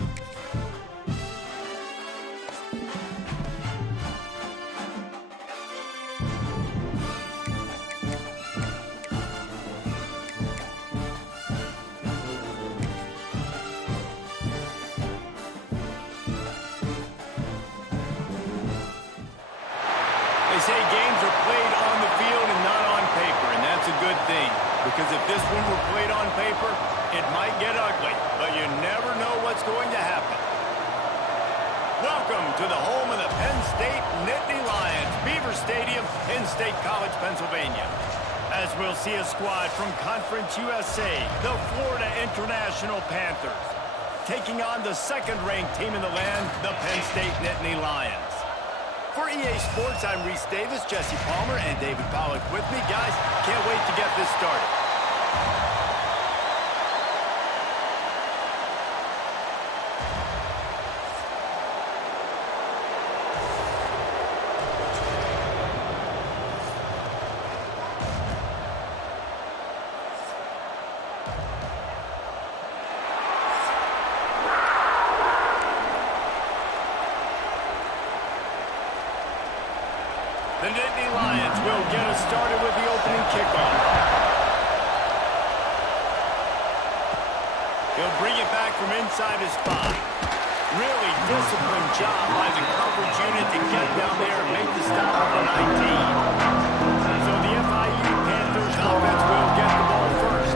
They say games are played on the field and not on paper, and that's a good thing. Because if this one were played on paper, it might get ugly, but you never know what's going to happen. Welcome to the home of the Penn State Nittany Lions, Beaver Stadium in State College, Pennsylvania. As we'll see a squad from Conference USA, the Florida International Panthers, taking on the second-ranked team in the land, the Penn State Nittany Lions. For EA Sports, I'm Reese Davis, Jesse Palmer, and David Pollack with me. Guys, can't wait to get this started. The Nittany Lions will get us started with the opening kickoff. He'll bring it back from inside his 5. Really disciplined job by the coverage unit to get down there and make the stop at the 19. So the FIU Panthers offense will get the ball first.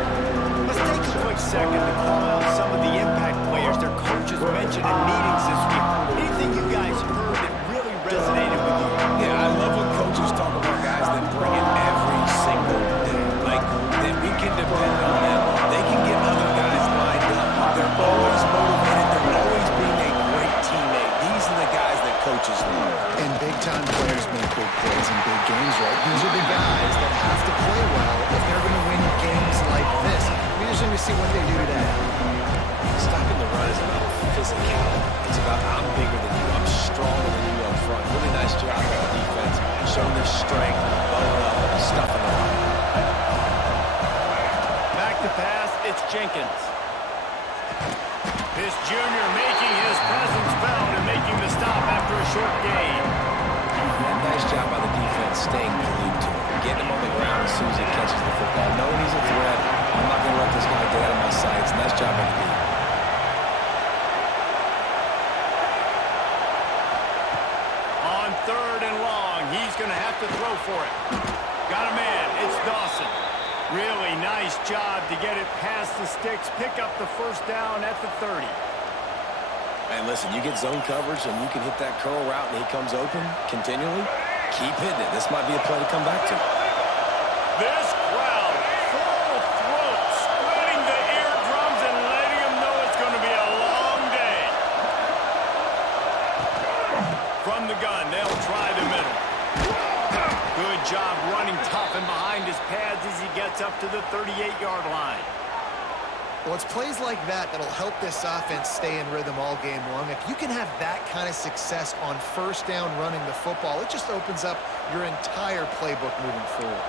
Let's take a quick second to call out some of the impact players their coaches mentioned in meetings this week. Anything you guys heard that really resonated with you? Yeah, I love when coaches talk about guys that bring it every single day. Like, that we can depend on them. They can get other guys lined up. They're always motivated. They're always being a great teammate. These are the guys that coaches love. And big-time players make big plays in big games, right? These are the guys that have to play well if they're going to win games like this. We're just going to see what they do today. Stopping the run is about physicality. It's about I'm bigger than you. I'm stronger than you up front. Really nice job on the defense. Showing their strength, blowing up, stuffing the run. Back to pass, it's Jenkins. This junior making his presence felt and making the stop after a short gain. And nice job by the defense staying glued to him. Getting him on the ground as soon as he catches the football. Knowing he's a threat. I'm not going to let this guy get out of my sights. Nice job by the defense. On 3rd and long, he's going to have to throw for it. Got a man, it's Dawson. Really nice job to get it past the sticks, pick up the first down at the 30. And listen, you get zone coverage and you can hit that curl route and he comes open continually. Keep hitting it. This might be a play to come back to. This crowd, full throat, splitting the eardrums and letting them know it's going to be a long day. From the gun, they'll try the middle. Good job running tough and behind his pads as he gets up to the 38-yard line. Well, it's plays like that that'll help this offense stay in rhythm all game long. If you can have that kind of success on first down running the football, it just opens up your entire playbook moving forward.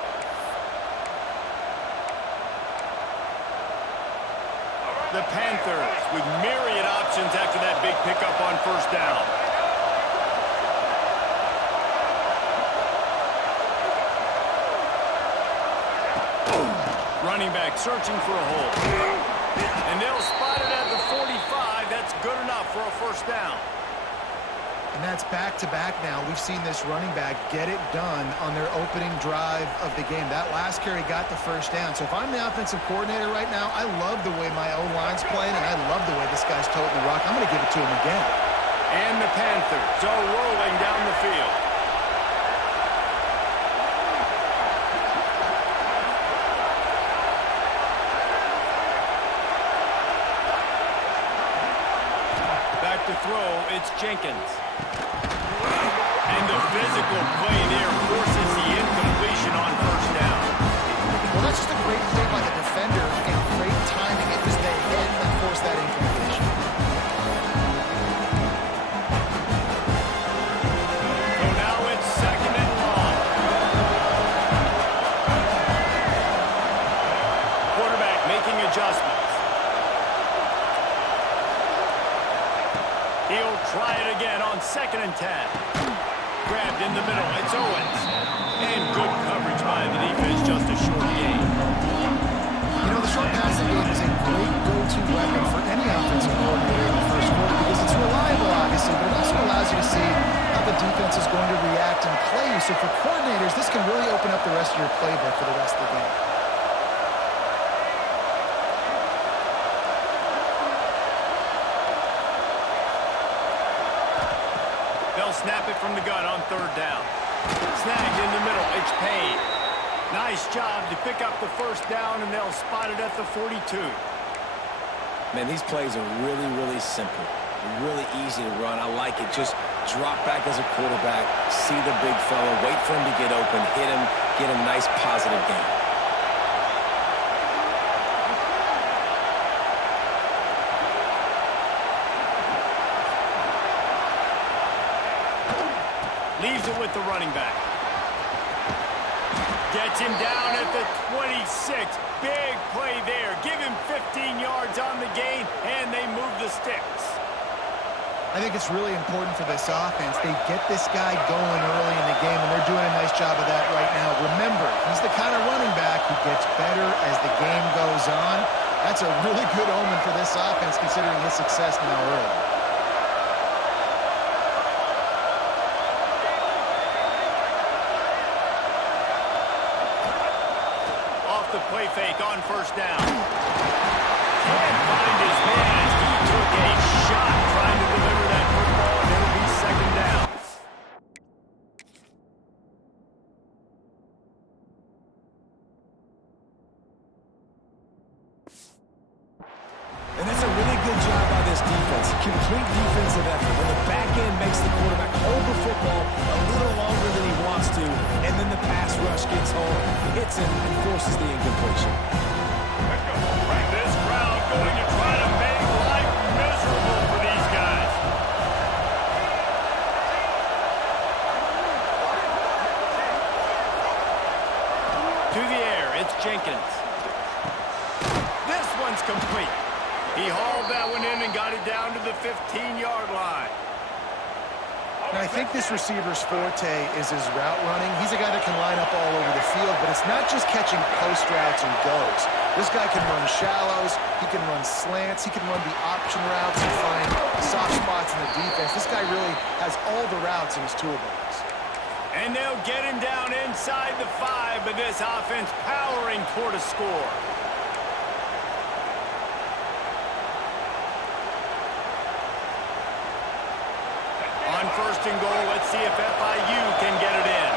The Panthers with myriad options after that big pickup on first down. Running back searching for a hole. And they'll spot it at the 45. That's good enough for a first down. And that's back-to-back now. We've seen this running back get it done on their opening drive of the game. That last carry got the first down. So if I'm the offensive coordinator right now, I love the way my O-line's playing, and I love the way this guy's toting the rock. I'm going to give it to him again. And the Panthers are rolling down the field. To throw, it's Jenkins. And the physical play there forces the incompletion on first down. Well, that's just a great play by the defender and great timing. It was the hit that forced that incompletion. So now it's 2nd and long. Quarterback making adjustments. He'll try it again on 2nd and 10. Grabbed in the middle. It's Owens. And good coverage by the defense. Just a short gain. You know, the short passing game is a great go-to weapon for any offensive coordinator in the first quarter because it's reliable, obviously, but it also allows you to see how the defense is going to react and play you. So for coordinators, this can really open up the rest of your playbook for the rest of the game. They'll snap it from the gun on 3rd down. Snagged in the middle. It's Penn. Nice job to pick up the 1st down, and they'll spot it at the 42. Man, these plays are really, really simple. Really easy to run. I like it. Just drop back as a quarterback, see the big fella, wait for him to get open, hit him, get a nice positive gain. Leaves it with the running back. Gets him down at the 26. Big play there. Give him 15 yards on the gain, and they move the sticks. I think it's really important for this offense. They get this guy going early in the game, and they're doing a nice job of that right now. Remember, he's the kind of running back who gets better as the game goes on. That's a really good omen for this offense, considering his success now early. The play fake on 1st down. Can't find his man. He took a shot trying to deliver that football, and it'll be 2nd down. And that's a really good job by this defense. Complete defensive effort. When the back end makes the quarterback hold the football a little longer than he wants to, and then the pass rush gets home, hits him, and forces the incompletion. This crowd going to try to make life miserable for these guys. To the air, it's Jenkins. This one's complete. He hauled that one in and got it down to the 15-yard line. And I think this receiver's forte is his route running. He's a guy that can line up all over the field, but it's not just catching post routes and goes. This guy can run shallows, he can run slants, he can run the option routes and find soft spots in the defense. This guy really has all the routes in his toolbox. And they'll get him down inside the 5, but this offense powering toward a score. On 1st and goal, let's see if FIU can get it in.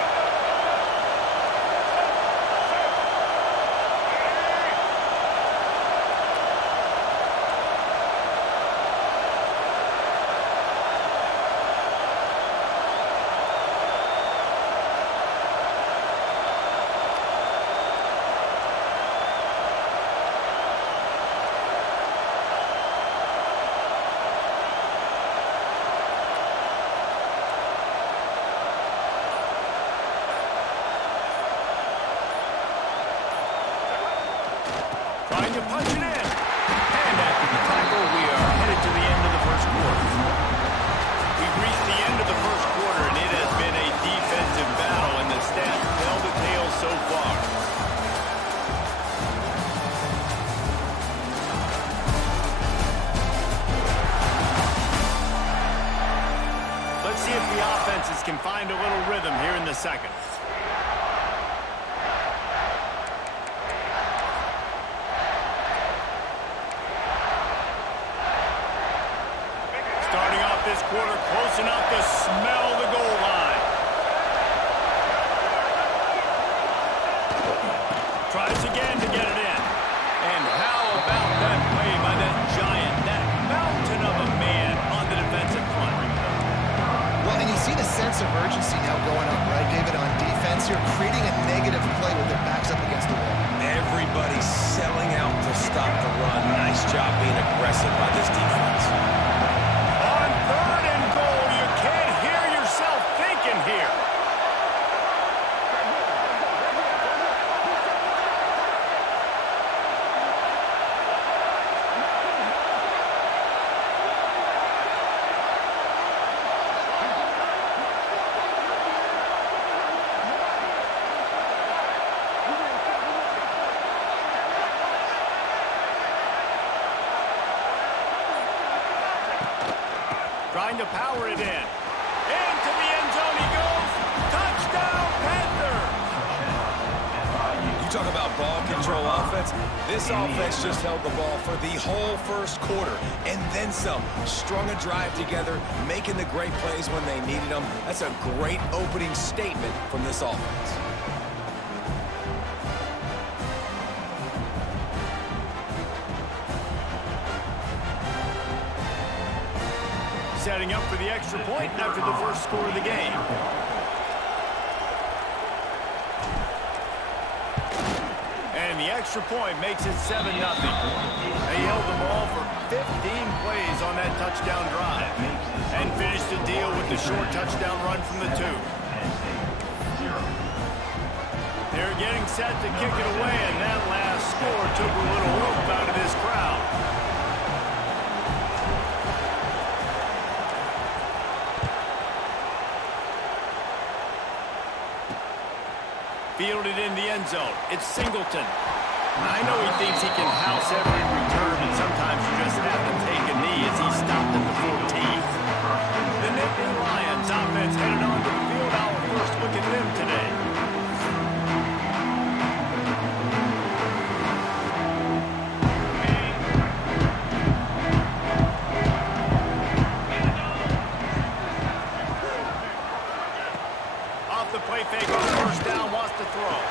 Trying to punch it in. And after the tackle, we are headed to the end of the 1st quarter. We've reached the end of the 1st quarter, and it has been a defensive battle, and the stats tell the tale so far. Let's see if the offenses can find a little rhythm here in the 2nd. This quarter close enough to smell the goal line. Tries again to get it in. And how about that play by that giant, that mountain of a man on the defensive front? Well, and you see the sense of urgency now going up, right, David, on defense. You're creating a negative play with their backs up against the wall. Everybody's selling out to stop the run. Nice job being aggressive by this defense. On 3rd and goal, you can't hear yourself trying to power it in. Into the end zone he goes. Touchdown, Panthers! You talk about ball control offense. This offense just held the ball for the whole first quarter and then some. Strung a drive together, making the great plays when they needed them. That's a great opening statement from this offense. Setting up for the extra point after the first score of the game. And the extra point makes it 7-0. They held the ball for 15 plays on that touchdown drive and finished the deal with the short touchdown run from the 2. They're getting set to kick it away, and that last score took a little rope out of this crowd. Fielded in the end zone. It's Singleton. I know he thinks he can house every return, and sometimes you just have to take a knee as he stopped at the 14. The Nittany Lions offense headed onto the field. Our first look at them today. Off the play fake on first down, wants to throw.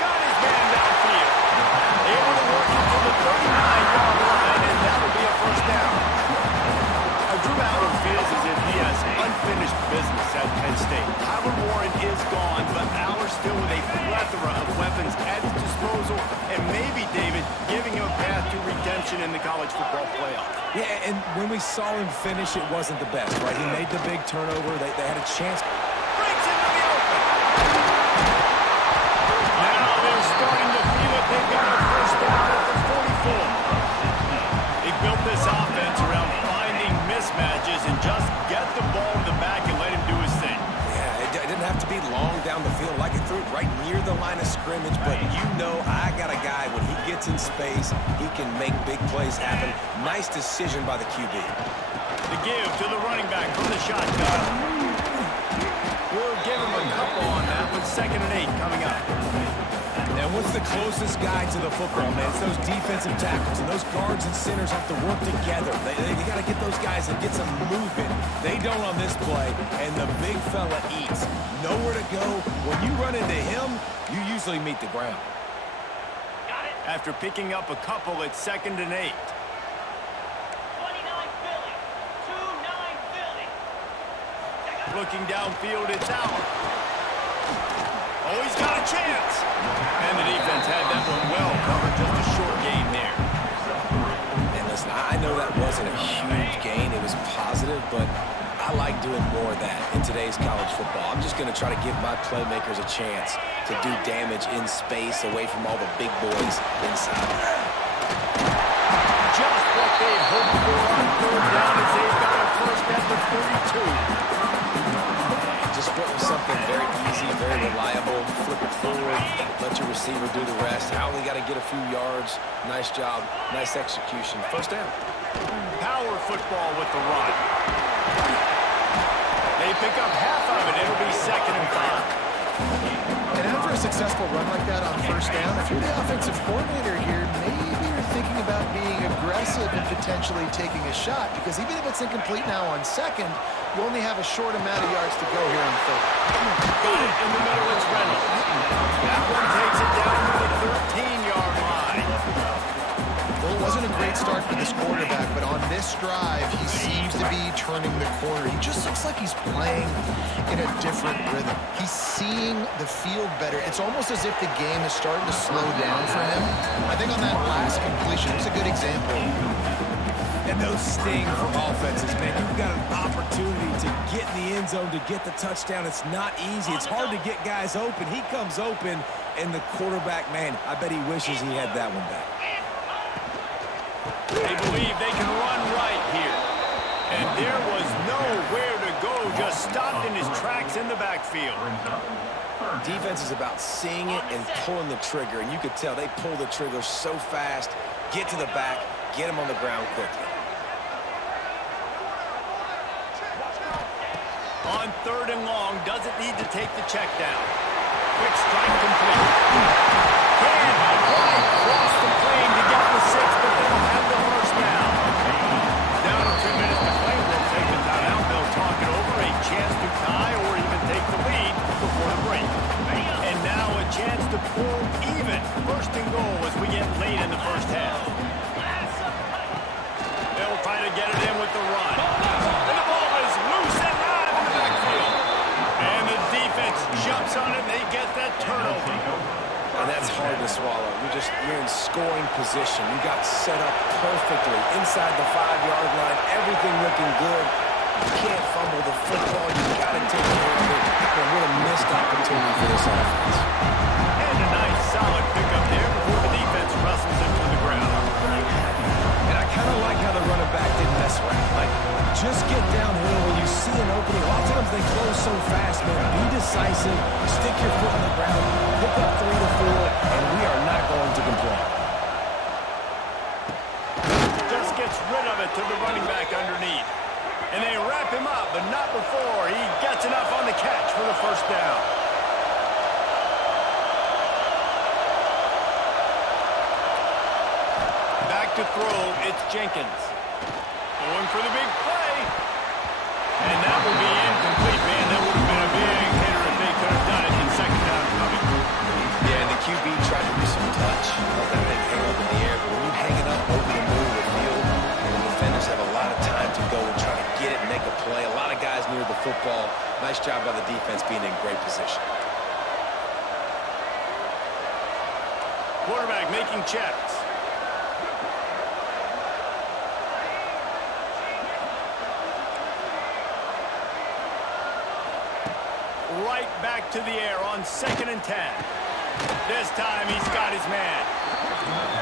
Got his man downfield. Able to work it to the 39-yard line, and that'll be a first down. Drew Allen feels as if he has unfinished business at Penn State. Tyler Warren is gone, but Allen still with a plethora of weapons at his disposal, and maybe, David, giving him a path to redemption in the college football playoff. Yeah, and when we saw him finish, it wasn't the best, right? He made the big turnover. They had a chance. Breaks into the open. Now they're starting to feel it. They've got a first down at the 44. They built this offense around finding mismatches and just get the ball to the back and let him do his thing. Yeah, it didn't have to be long down the field. Like it threw it right near the line of scrimmage, but you know I got a guy, when he gets in space, he can make big plays happen. Nice decision by the QB. The give to the running back from the shotgun. We'll give him a couple on that with 2nd and 8 coming up. And what's the closest guy to the football, man? It's those defensive tackles, and those guards and centers have to work together. They got to get those guys and get some movement. They don't on this play, and the big fella eats. Nowhere to go. When you run into him, you usually meet the ground. After picking up a couple at 2nd and 8. 29 Philly. 2-9 Philly. Looking downfield, it's Allen. Oh, he's got a chance. And the defense had that one well covered. Just a short gain there. And listen, I know that wasn't a huge gain. It was positive, but I like doing more of that in today's college football. I'm just going to try to give my playmakers a chance to do damage in space away from all the big boys inside. Just what they hoped for on 3rd down as they've got a first at the 32. Just went with something very easy, very reliable. Flip it forward, let your receiver do the rest. I only got to get a few yards. Nice job, nice execution. First down. Power football with the run. They pick up half of it. It'll be 2nd and 5. And after a successful run like that on first down, if you're the offensive coordinator here, maybe you're thinking about being aggressive and potentially taking a shot, because even if it's incomplete now on 2nd, you only have a short amount of yards to go here on 3rd. Got it in the middle. It's Reynolds. That one takes it down to the 13-yard line. Well, it wasn't a great start for this quarterback, but on this drive, he seems to be turning the corner. He just looks like he's playing in a different rhythm. He's seeing the field better. It's almost as if the game is starting to slow down for him. I think on that last completion, it was a good example. And those sting for offenses, man. You've got an opportunity to get in the end zone, to get the touchdown. It's not easy. It's hard to get guys open. He comes open, and the quarterback, man, I bet he wishes he had that one back. They believe they can run right here. And there was nowhere to go, just stopped in his tracks in the backfield. Defense is about seeing it and pulling the trigger, and you could tell they pull the trigger so fast, get to the back, get him on the ground quickly. On 3rd and long, doesn't need to take the check down. Quick strike complete. Can right across the plane to get the 6, but they'll have the first down. Down to 2 minutes to play. They'll take the timeout. They'll talk it over. A chance to tie or even take the lead before the break. And now a chance to pull even. 1st and goal as we get late in the first half. They'll try to get it in with the run. And the ball is loose and live in the backfield. And the defense jumps on it. They get that turnover. And that's hard to swallow. You're in scoring position. You got set up perfectly inside the 5-yard line. Everything looking good. You can't fumble the football. You got to take care of it. And what a missed opportunity for this offense. And a nice solid pickup there before the defense wrestles it to the ground. And I kind of like how the running back didn't mess around. Like, just get downhill when you see an opening. A lot of times they close so fast, man. Be decisive. Stick your foot on the ground. Pick up 3 to 4, and we are not going to complain. Just gets rid of it to the running back underneath. And they wrap him up, but not before he gets enough on the catch for the first down. Back to throw, it's Jenkins. Going for the big play. And that will be incomplete, man. That would have been a big hitter if they could have done it in 2nd down coming. Yeah, and the QB tried to do some touch. Let that thing hang up in the air. But when you hang it up over the middle of the field, the defenders have a lot of time to go and try to get it and make a play. A lot of guys near the football. Nice job by the defense being in great position. Quarterback making checks. Right back to the air on 2nd and 10. This time he's got his man.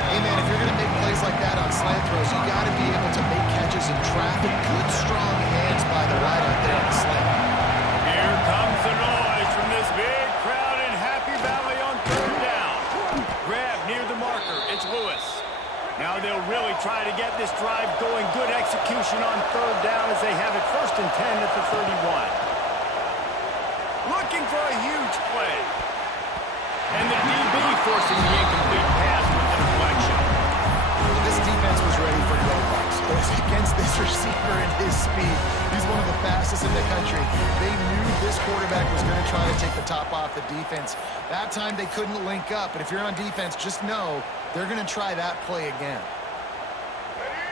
Hey, man, if you're going to make plays like that on slant throws, you got to be able to make catches in traffic. Good, strong hands by the wideout there on the slant. Here comes the noise from this big crowd in Happy Valley on 3rd down. Grab near the marker. It's Lewis. Now they'll really try to get this drive going. Good execution on 3rd down as they have it 1st and 10 at the 31. Looking for a huge play. And the DB forcing the incomplete pass with the deflection. This defense was ready for no bucks. It was against this receiver and his speed. He's one of the fastest in the country. They knew this quarterback was going to try to take the top off the defense. That time they couldn't link up. But if you're on defense, just know they're going to try that play again.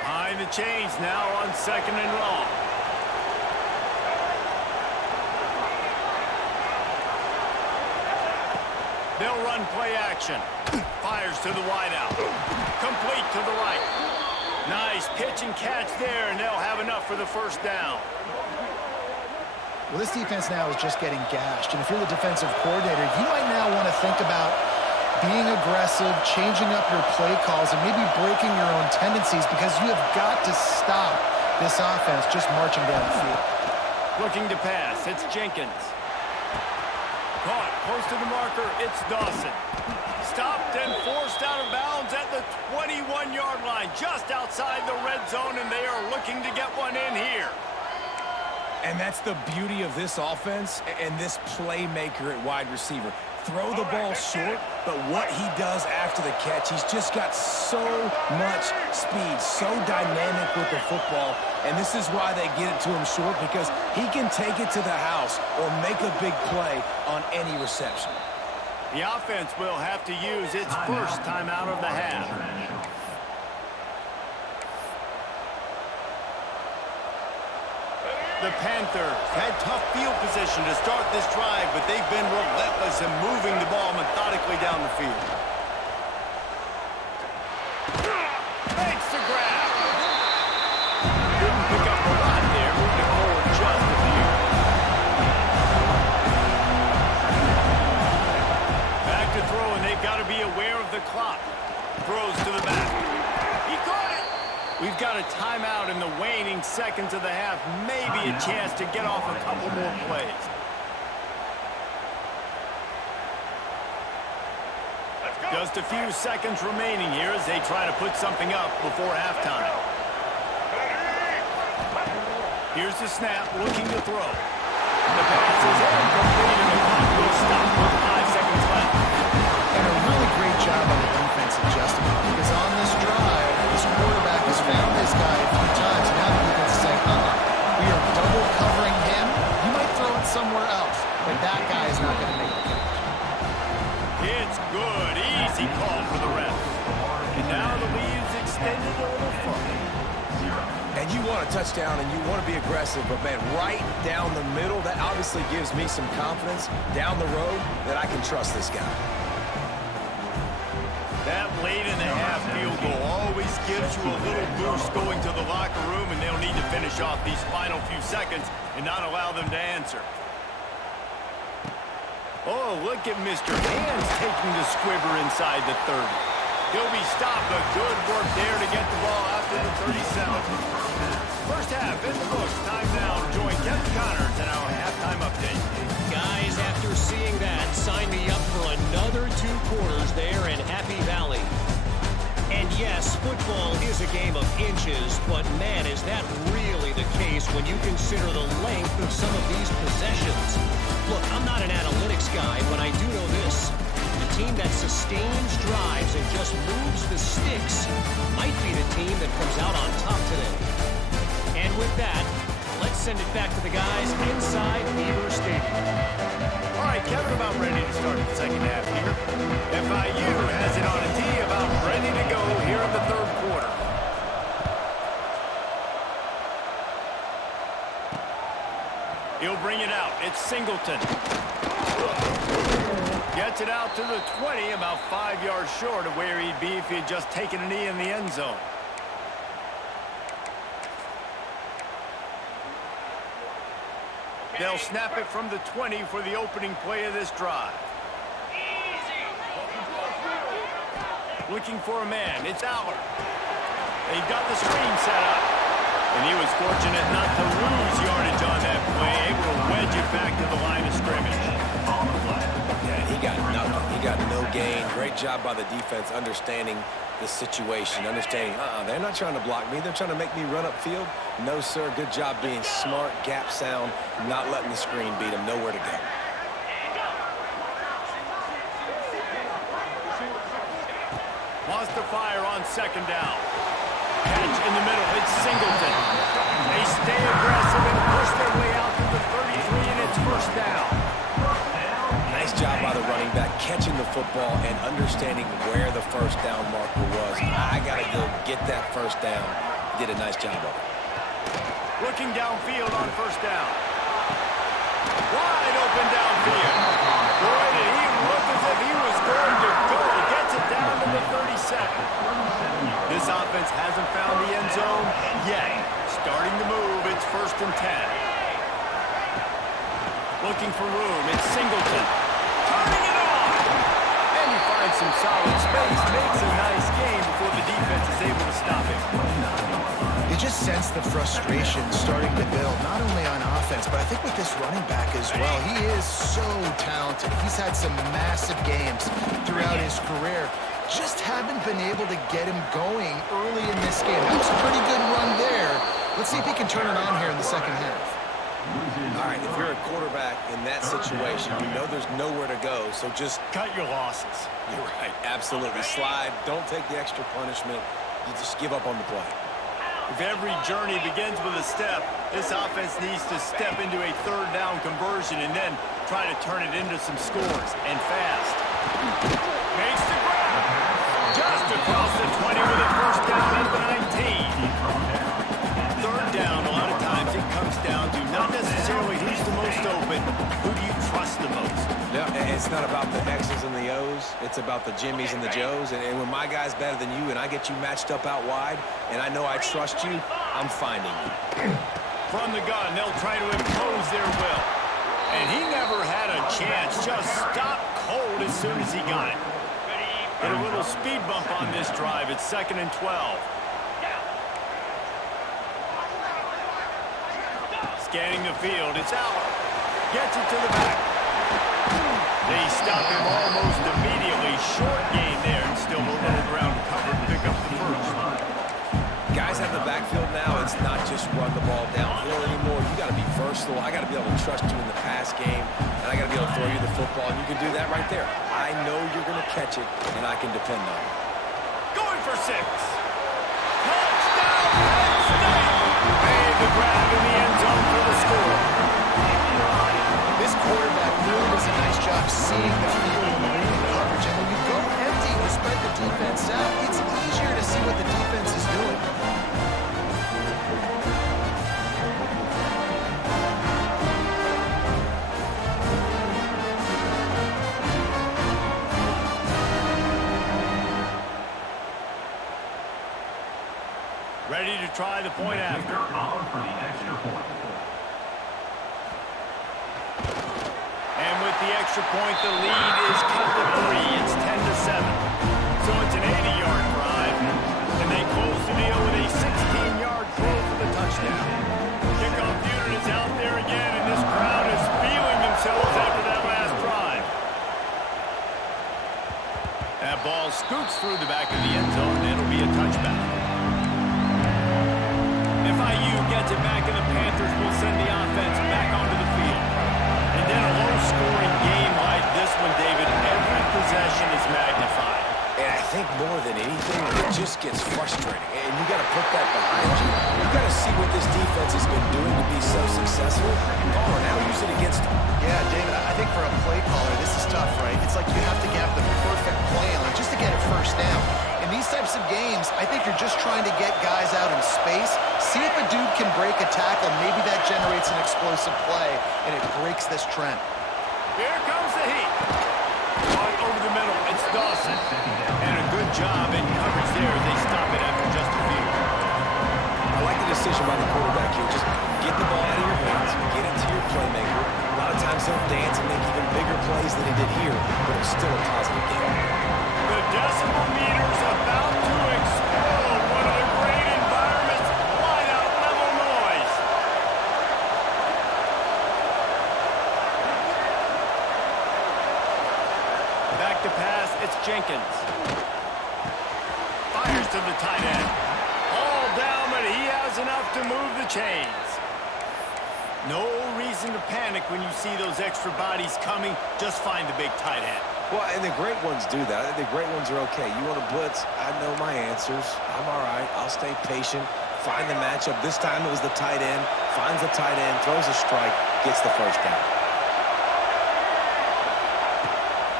Behind the chains now on 2nd and long. They'll run play action. Fires to the wideout. Complete to the right. Nice pitch and catch there, and they'll have enough for the first down. Well, this defense now is just getting gashed. And if you're the defensive coordinator, you might now want to think about being aggressive, changing up your play calls, and maybe breaking your own tendencies because you have got to stop this offense just marching down the field. Looking to pass. It's Jenkins. Caught close to the marker. It's Dawson. Stopped and forced out of bounds at the 21-yard line, just outside the red zone, and they are looking to get one in here. And that's the beauty of this offense and this playmaker at wide receiver. Throw the ball short, but what he does after the catch, he's just got so much speed, so dynamic with the football, and this is why they get it to him short, because he can take it to the house or make a big play on any reception. The offense will have to use its first timeout of the half. The Panthers had tough field position to start this drive, but they've been relentless in moving the ball methodically down the field. Makes the grab. Didn't pick up a lot there, moving forward just a few. Back to throw, and they've got to be aware of the clock. Throws to the back. He caught it. We've got a timeout in the waning seconds of the half. Maybe a chance to get off a couple more plays. Just a few seconds remaining here as they try to put something up before halftime. Here's the snap, looking to throw. The pass is incomplete, and the clock will stop with 5 seconds left. And a really great job on the defense adjustment, because on this drive, this quarterback has found this guy a few times. Now the defense is saying, we are double covering him. You might throw it somewhere else, but that guy is not going to make the catch. It's good. Easy call for the ref. And now the lead's extended a little further. And you want a touchdown and you want to be aggressive, but, man, right down the middle, that obviously gives me some confidence down the road that I can trust this guy. That late-in-the-half field goal always gives you a little boost going to the locker room, and they'll need to finish off these final few seconds and not allow them to answer. Oh, look at Mr. Hands taking the squibber inside the 30. He'll be stopped, but good work there to get the ball out to the 37. First half in the books. Time now to join Kevin Connors in our halftime update. Guys, after seeing that, sign me up for another 2 quarters there in Happy Valley. And yes, football is a game of inches, but man, is that really the case when you consider the length of some of these possessions. Look, I'm not an analytics guy, but I do know this. The team that sustains drives and just moves the sticks might be the team that comes out on top today. And with that, let's send it back to the guys inside Beaver Stadium. All right, Kevin, about ready to start the second half here. FIU has it on a tee, about ready to go here in the third quarter. He'll bring it out. It's Singleton. Gets it out to the 20, about 5 yards short of where he'd be if he had just taken a knee in the end zone. They'll snap it from the 20 for the opening play of this drive. Looking for a man. It's Aller. They've got the screen set up. And he was fortunate not to lose yardage on that play, able to wedge it back to the line of scrimmage. Yeah, he got nothing. He got no gain. Great job by the defense understanding the situation, understanding, they're not trying to block me. They're trying to make me run upfield. No, sir. Good job being smart, gap sound, not letting the screen beat him. Nowhere to go. Wants to fire on second down. Catch in the middle. It's Singleton. They stay aggressive and push their way out to the 33, and it's first down. Nice job by the running back, catching the football and understanding where the first down marker was. I got to go get that first down. He did a nice job of it. Looking downfield on first down. Wide open downfield. Boy, did he look as if he was going to go. Gets it down to the 37. This offense hasn't found the end zone yet. Starting to move. It's first and 10. Looking for room. It's Singleton. Turning it on. And he finds some solid space. Makes a nice game before the defense is able to stop him. You just sense the frustration starting to build, not only on offense, but I think with this running back as well. He is so talented. He's had some massive games throughout his career. Just haven't been able to get him going early in this game. That was a pretty good run there. Let's see if he can turn it on here in the second half. All right, if you're a quarterback in that situation, you know there's nowhere to go, so just Cut your losses. You're right, absolutely. Slide, don't take the extra punishment. You just give up on the play. If every journey begins with a step, this offense needs to step into a third down conversion and then try to turn it into some scores, and fast. Makes the grab. Just across the 20 with a first down at the 19. Third down, a lot of times it comes down to not necessarily who's the most open, who do you trust the most? Yeah, it's not about the X's and the O's. It's about the Jimmies and the Joes. And when my guy's better than you and I get you matched up out wide and I know I trust you, I'm finding you. From the gun, they'll try to impose their will. And he never had a chance. Just stopped cold as soon as he got it. Get a little speed bump on this drive. It's 2nd and 12. Scanning the field. It's Aller. Gets it to the back. They stop him almost immediately. Short gain there, and still a little ground cover to pick up the first. Guys have the backfield now. It's not just run the ball downhill anymore. You got to be vertical. versatile. I got to be able to trust you in the pass game, and I got to be able to throw you the football, and you can do that right there. I know you're going to catch it, and I can depend on it. Going for 6. Touchdown, Penn State! Made the grab in the end zone for the score. This quarterback really does a nice job seeing the field and reading coverage. And when you go empty and you spread the defense out, it's easier to see what the defense is doing. Ready to try the point after. And with the extra point, the lead is cut to 3. It's 10-7. So it's an 80-yard drive. And they close the deal with a 16-yard throw for the touchdown. Kickoff unit is out there again, and this crowd is feeling themselves after that last drive. That ball scoots through the back of the end zone, and it'll be a touchback. FIU gets it back, and the Panthers will send the offense back onto the field. And then a low-scoring game like this one, David, every possession is magnified. And I think more than anything, it just gets frustrating. And you got to put that behind you. You got to see what this defense has been doing to be so successful. Caller, now use it against them. Yeah, David, I think for a play caller, this is tough, right? It's like you have to have the perfect play on it just to get a first down. In these types of games, I think you're just trying to get guys out in space, see if a dude can break a tackle. Maybe that generates an explosive play, and it breaks this trend. Here comes the heat. Right over the middle, it's Dawson. And a good job in coverage there. They stop it after just a few. I like the decision by the quarterback here. Just get the ball out of your hands, get it to your playmaker. A lot of times he'll dance and make even bigger plays than he did here, but it's still a positive game. The decibel meter's about to explode. One of the great environments. Wide out level noise. Back to pass, it's Jenkins. Fires to the tight end. All down, but he has enough to move the chains. No reason to panic when you see those extra bodies coming. Just find the big tight end. Well, and the great ones do that. The great ones are okay. You want to blitz? I know my answers. I'm all right. I'll stay patient. Find the matchup. This time it was the tight end. Finds the tight end, throws a strike, gets the first down.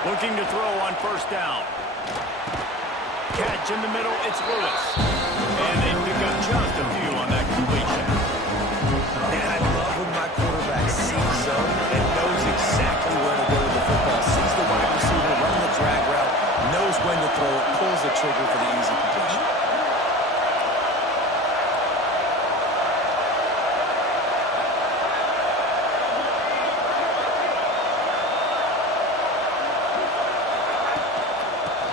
Looking to throw on first down. Catch in the middle, it's Lewis. And they pick up just a few on that completion. And I love when my quarterback sees zone and knows exactly where to go with the football. Sees the wide receiver, run the drag route, knows when to throw it, pulls the trigger for the easy completion.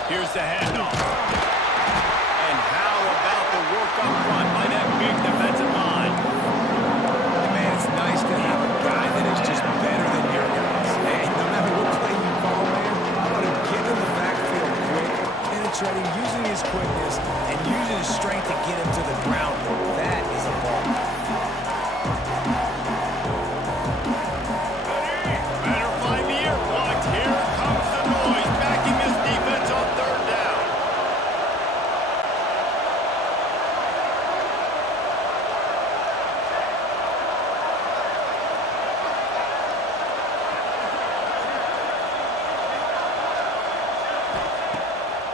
Here's the handoff. And how about the work up front by that big defensive line? And man, it's nice to have a guy that is just better than your guys. And no matter what play you call, man, I want to get in the backfield quick, penetrating, using his quickness, and using his strength to get him to the ground. That is a ball. Better find the ear plugs. Here comes the noise, backing this defense on third down.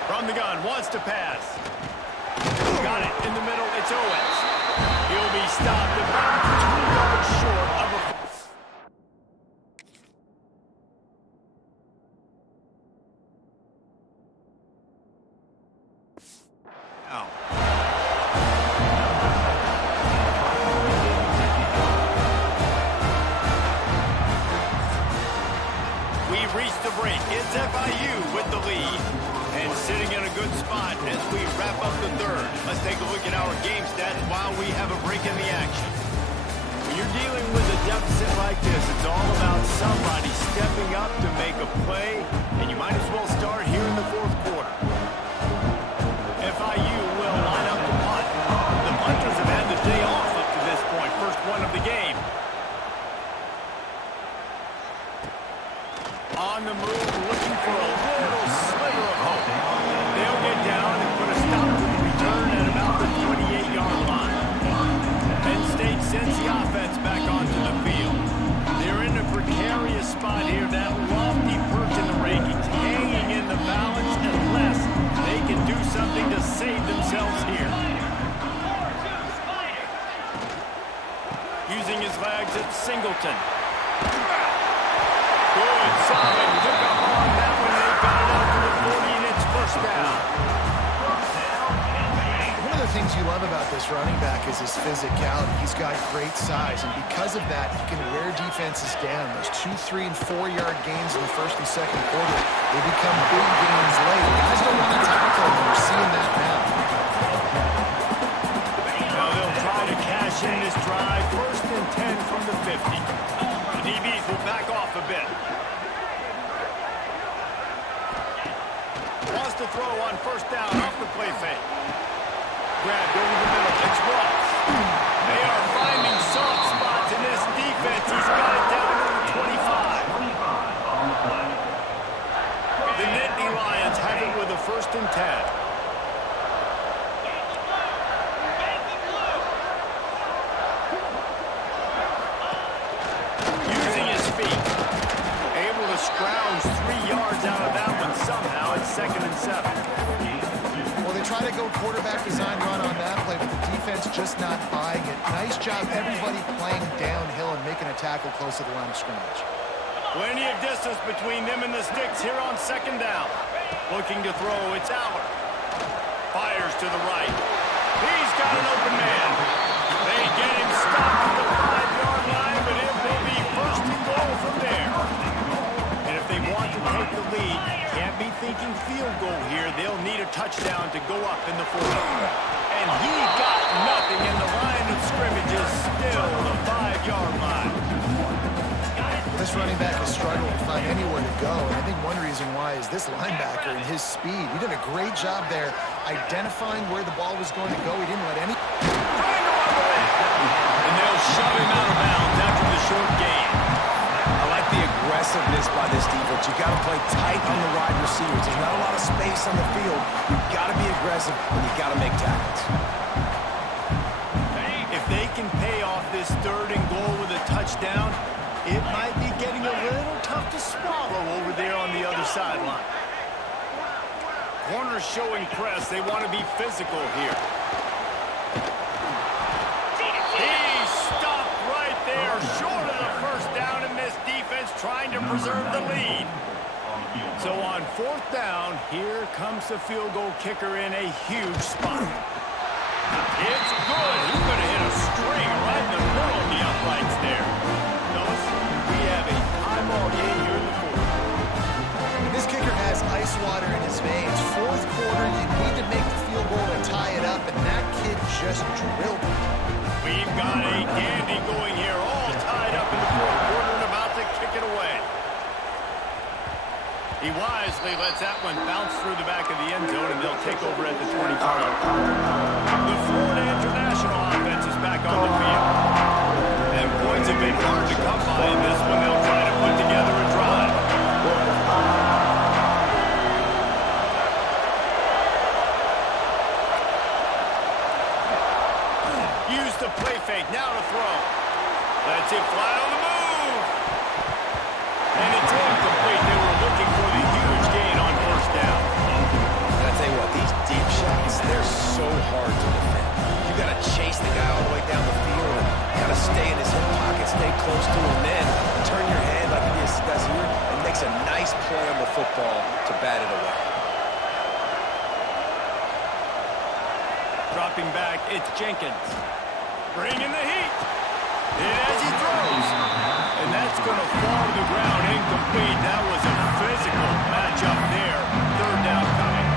From the gun, wants to pass. Got it in the middle, it's Owens. He'll be stopped about 2 yards short of a... Now. We've reached the break. It's FIU with the lead. And sitting in a good spot as we wrap up the third. Let's take a look at our game stats while we have a break in the action. When you're dealing with a deficit like this, it's all about somebody stepping up to make a play, and you might as well start here in the fourth quarter. FIU will line up the punt. The punters have had the day off up to this point. First one of the game. Singleton. Good, solid pickup on that one. They've got it out to the 40, and it's first down. One of the things you love about this running back is his physicality. He's got great size, and because of that, he can wear defenses down. Those 2-, 3-, and 4-yard gains in the first and second quarter, they become big gains late. Guys don't want to tackle him, and we're seeing that now. Now they'll try to cash in this drive. First and 10 from the 50. The DBs will back off a bit. Wants to throw on first down off the play fake. Grabbed over the middle. It's Ross. They are finding soft spots in this defense. He's got it down to the 25. The Nittany Lions have it with a first and 10. Scrounge 3 yards out of that one somehow. It's second and 7. Well, they try to go quarterback design run on that play, but the defense just not buying it. Nice job, everybody playing downhill and making a tackle close to the line of scrimmage. Plenty of distance between them and the sticks here on second down. Looking to throw, it's Aller. Fires to the right. He's got an open man. They get him stopped at the 5-yard line, but it will be first and goal from there. They want to take the lead. Can't be thinking field goal here. They'll need a touchdown to go up in the fourth. And he got nothing, and the line of scrimmage is still the 5-yard line. This running back is struggling to find anywhere to go, and I think one reason why is this linebacker and his speed. He did a great job there identifying where the ball was going to go. He didn't let any... And they'll shove him out of bounds after the short gain. I like the aggressiveness by this defense. You've got to play tight on the wide receivers. There's not a lot of space on the field. You've got to be aggressive, and you've got to make tackles. If they can pay off this third and goal with a touchdown, it might be getting a little tough to swallow over there on the other sideline. Corners showing press. They want to be physical here. He's stopped right there, short of the first down, and this defense trying to preserve the lead. So on fourth down, here comes the field goal kicker in a huge spot. It's good. He's going to hit a string right in the middle of the uprights there. Notice we have a tie ball game here in the fourth. This kicker has ice water in his veins. Fourth quarter, you need to make the field goal and tie it up, and that kid just drilled it. We've got a dandy going here, all tied up in the fourth quarter and about to kick it away. He wisely lets that one bounce through the back of the end zone, and they'll take over at the 25. The Florida International offense is back on the field. And points have been hard to come by in this one. They'll try to put together a drive. Use the play fake, now to throw. That's it, fly on the move. And it's incomplete. They were looking for the huge gain on first down. And I tell you what, these deep shots, they're so hard to defend. You got to chase the guy all the way down the field and got to stay in his hip pocket, stay close to him, then turn your head like he does here and makes a nice play on the football to bat it away. Dropping back, it's Jenkins. Bringing the heat. And as he throws. And that's going to fall to the ground incomplete. That was a physical matchup there. Third down coming.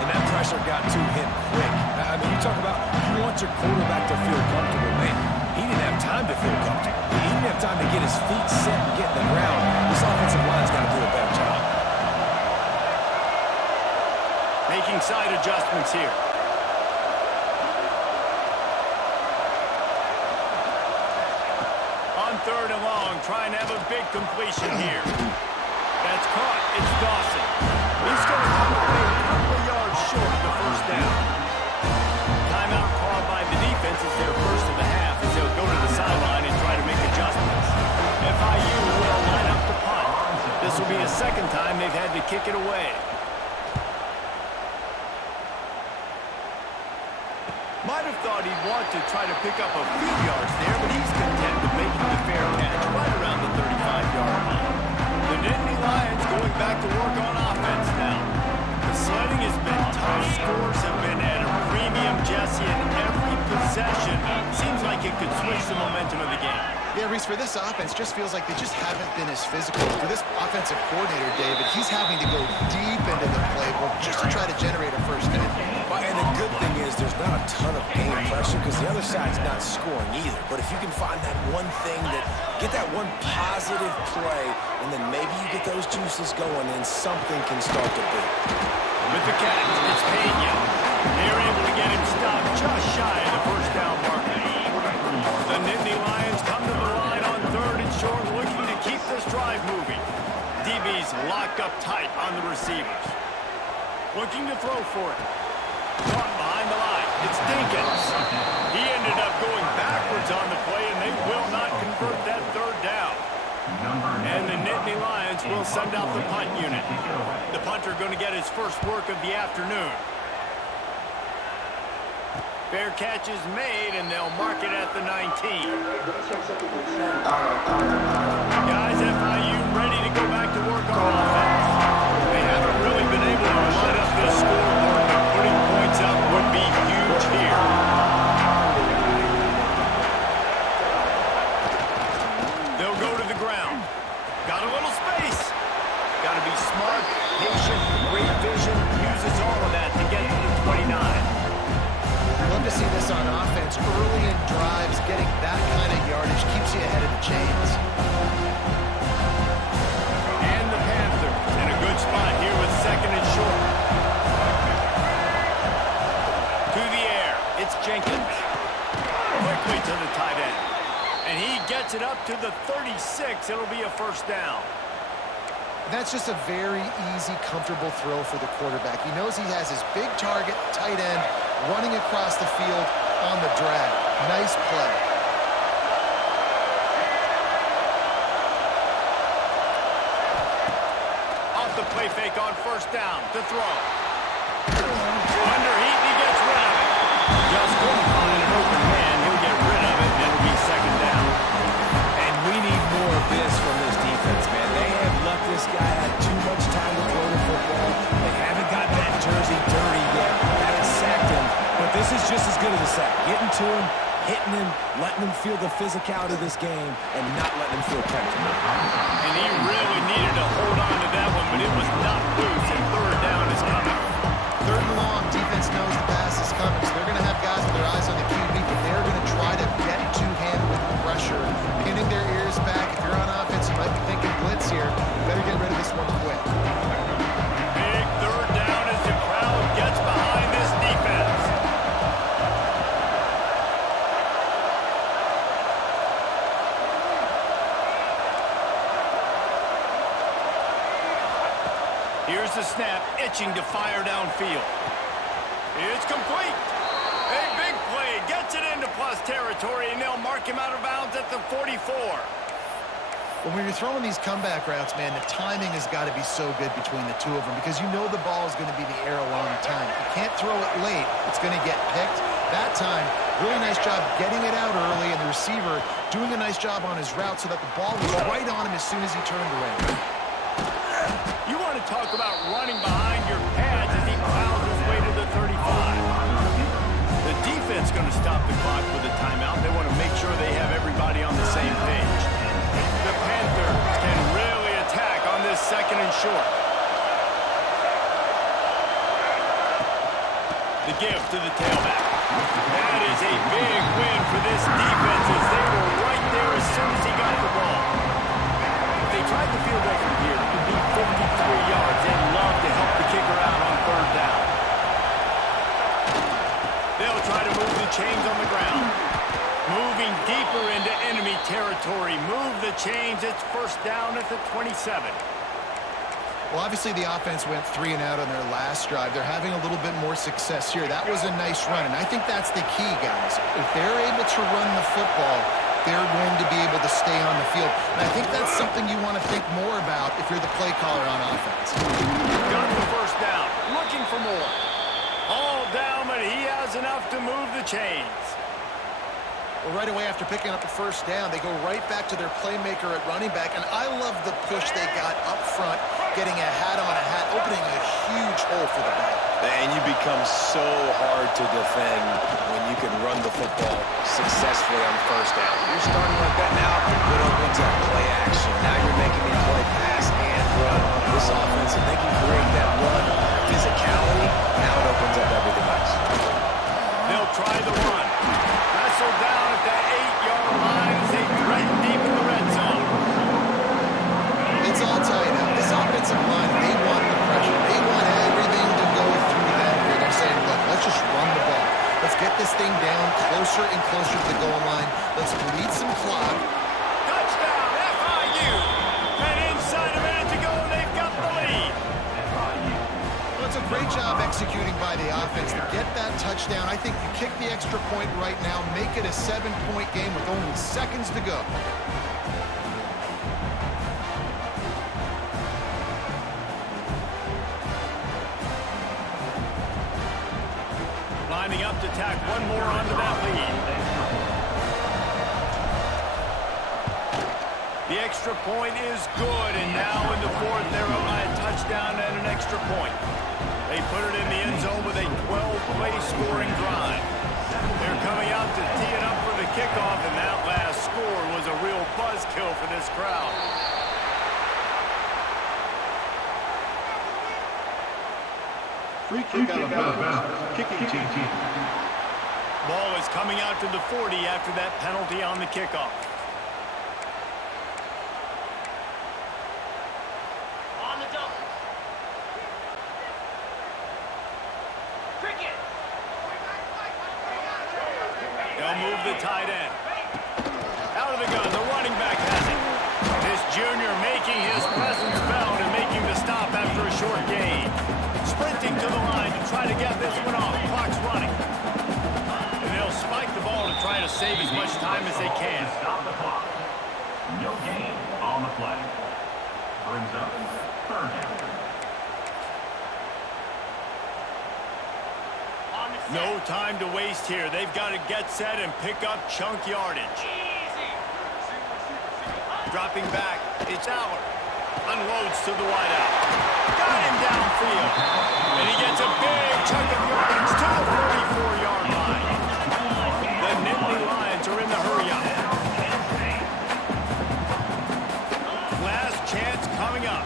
And that pressure got to him quick. I mean, you talk about you want your quarterback to feel comfortable, man. He didn't have time to feel comfortable. He didn't have time to get his feet set and get in the ground. This offensive line's got to do a better job. Making side adjustments here. Third and long, trying to have a big completion here. That's caught. It's Dawson. He's going to come away a couple of yards short of the first down. Timeout called by the defense is their first of the half as they'll go to the sideline and try to make adjustments. FIU will line up the punt. This will be the second time they've had to kick it away. Might have thought he'd want to try to pick up a few yards there, but he's content to make making the fair catch right around the 35-yard line. The Nittany Lions going back to work on offense now. The sledding has been tough. Scores have been at a premium, Jesse, and every possession seems like it could switch the momentum of the game. Yeah, Reese, for this offense, just feels like they just haven't been as physical. For this offensive coordinator, David, he's having to go deep into the playbook just to try to generate a first down. And the good thing is there's not a ton of game pressure because the other side's not scoring either. But if you can find that one thing get that one positive play, and then maybe you get those juices going, and something can start to build. With the catch, it's Pena. They're able to get him stopped just shy of the first down marker. The Nittany Lions come to the line on 3rd and short, looking to keep this drive moving. DB's locked up tight on the receivers. Looking to throw for it. Caught behind the line. It's Dinkins. He ended up going backwards on the play, and they will not convert that 3rd down. And the Nittany Lions will send out the punt unit. The punter going to get his first work of the afternoon. Fair catch is made, and they'll mark it at the 19. Guys, FIU ready to go back to work on offense. They haven't really been able to light up this scoreboard, but putting points up would be huge here. They'll go to the ground. Got a little space. Got to be smart, patient, great vision. Uses all of that to get to the 29. Love to see this on offense. Early in drives, getting that kind of yardage keeps you ahead of the chains. And the Panthers in a good spot here with 2nd and short. To the air, it's Jenkins. Quickly to the tight end. And he gets it up to the 36. It'll be a first down. That's just a very easy, comfortable throw for the quarterback. He knows he has his big target, tight end, running across the field on the drag. Nice play. Off the play fake on first down to throw. Underheat, he gets rid of it. Just couldn't find an open man. He'll get rid of it, and it'll be 2nd down. And we need more of this from this defense, man. They have let this guy have too much time to throw the football. They haven't got that jersey dirty yet. Haven't sacked him. But this is just as good as a sack. Getting to him, hitting him, letting him feel the physicality of this game, and not letting him feel comfortable. And he really needed to hold on to that one, but it was not loose, and 3rd down is coming. 3rd and long, defense knows the pass is coming, so they're going to have guys with their eyes on the QB, but they're going to try to get to him with pressure, pinning their ears back. If you're on offense, you might be thinking blitz here. Better get rid of this one quick. Big 3rd down as the crowd gets behind this defense. Here's the snap, itching to fire downfield. It's complete. A big play, gets it into plus territory, and they'll mark him out of bounds at the 44. When you're throwing these comeback routes, man, the timing has got to be so good between the two of them because you know the ball is going to be in the air a long time. You can't throw it late. It's going to get picked. That time, really nice job getting it out early, and the receiver doing a nice job on his route so that the ball was right on him as soon as he turned around. You want to talk about running behind your pads as he plows his way to the 35. The defense going to stop the clock with a timeout. They want to make sure they have everybody on the same page. The Panthers can really attack on this 2nd and short. The give to the tailback. That is a big win for this defense as they were right there as soon as he got the ball. If they tried the field goal from here, it would be 53 yards. They'd love to help the kicker out on 3rd down. They'll try to move the chains on the ground. Moving deeper into enemy territory. Move the chains. It's first down at the 27. Well, obviously the offense went 3 and out on their last drive. They're having a little bit more success here. That was a nice run, and I think that's the key, guys. If they're able to run the football, they're going to be able to stay on the field. And I think that's something you want to think more about if you're the play caller on offense. Got the first down. Looking for more. All down, but he has enough to move the chains. Well, right away after picking up the first down, they go right back to their playmaker at running back, and I love the push they got up front, getting a hat on a hat, opening a huge hole for the back. And you become so hard to defend when you can run the football successfully on first down. You're starting like that now, it opens up play action. Now you're making me play pass and run. This offense, if they can create that run physicality, now it opens up everything else. They'll try the run. Wrestled down at that 8-yard line as they threaten deep in the red zone. It's all tied up. This offensive line, they want the pressure. They want everything to go through them. They're saying, look, let's just run the ball. Let's get this thing down closer and closer to the goal line. Let's bleed some clock. Touchdown, FIU! And inside a minute to go, they've got the lead. Well, it's a great job executing by the offense to get that touchdown. I think you kick the extra point right now, make it a 7-point game with only seconds to go. Lining up to tack one more onto that lead. The extra point is good, and now in the fourth, they're up by a touchdown and an extra point. They put it in the end zone with a 12-play scoring drive. They're coming out to tee it up for the kickoff, and that last score was a real buzzkill for this crowd. Free kick out of bounds. Kicking team. Ball is coming out to the 40 after that penalty on the kickoff. On the double. Cricket. They'll move the tight end. Out of the gun, the running back has it. This junior making his presence felt and making the stop after a short gain. Sprinting to the line to try to get this one off. Clock's running. And they'll spike the ball to try to save as much time as they can. Stop the clock. No gain on the play. Brings up third down. On the set. No time to waste here. They've got to get set and pick up chunk yardage. Easy. Dropping back, it's Aller. Unloads to the wideout. Got him downfield. And he gets a big chunk of yardage to the 44-yard line. The Nittany Lions are in the hurry-up. Last chance coming up.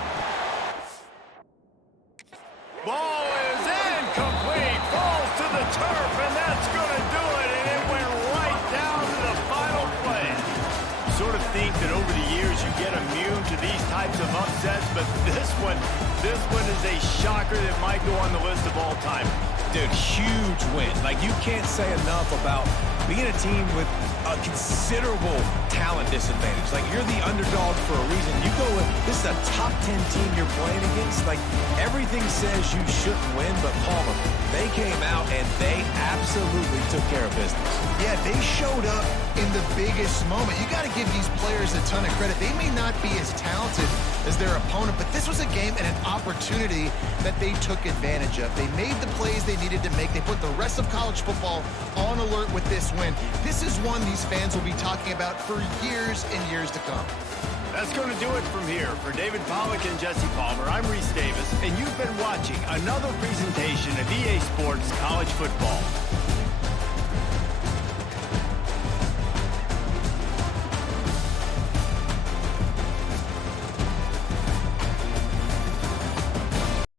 Ball is incomplete. Falls to the turf, and that's going to do it. And it went right down to the final play. You sort of think that over the years you get immune to these types of upsets, but this one is a shocker that might go on the list of all time. Dude, huge win. Like, you can't say enough about being a team with a considerable talent disadvantage. Like, you're the underdog for a reason. You go with, this is a top 10 team you're playing against. Like, everything says you shouldn't win, but Palmer, they came out and they absolutely took care of business. Yeah, they showed up in the biggest moment. You got to give these players a ton of credit. They may not be as talented as their opponent, but this was a game and an opportunity that they took advantage of. They made the plays they needed to make. They put the rest of college football on alert with this win. This is one these fans will be talking about for years and years to come. That's going to do it from here. For David Pollack and Jesse Palmer, I'm Reese Davis, and you've been watching another presentation of EA Sports College Football.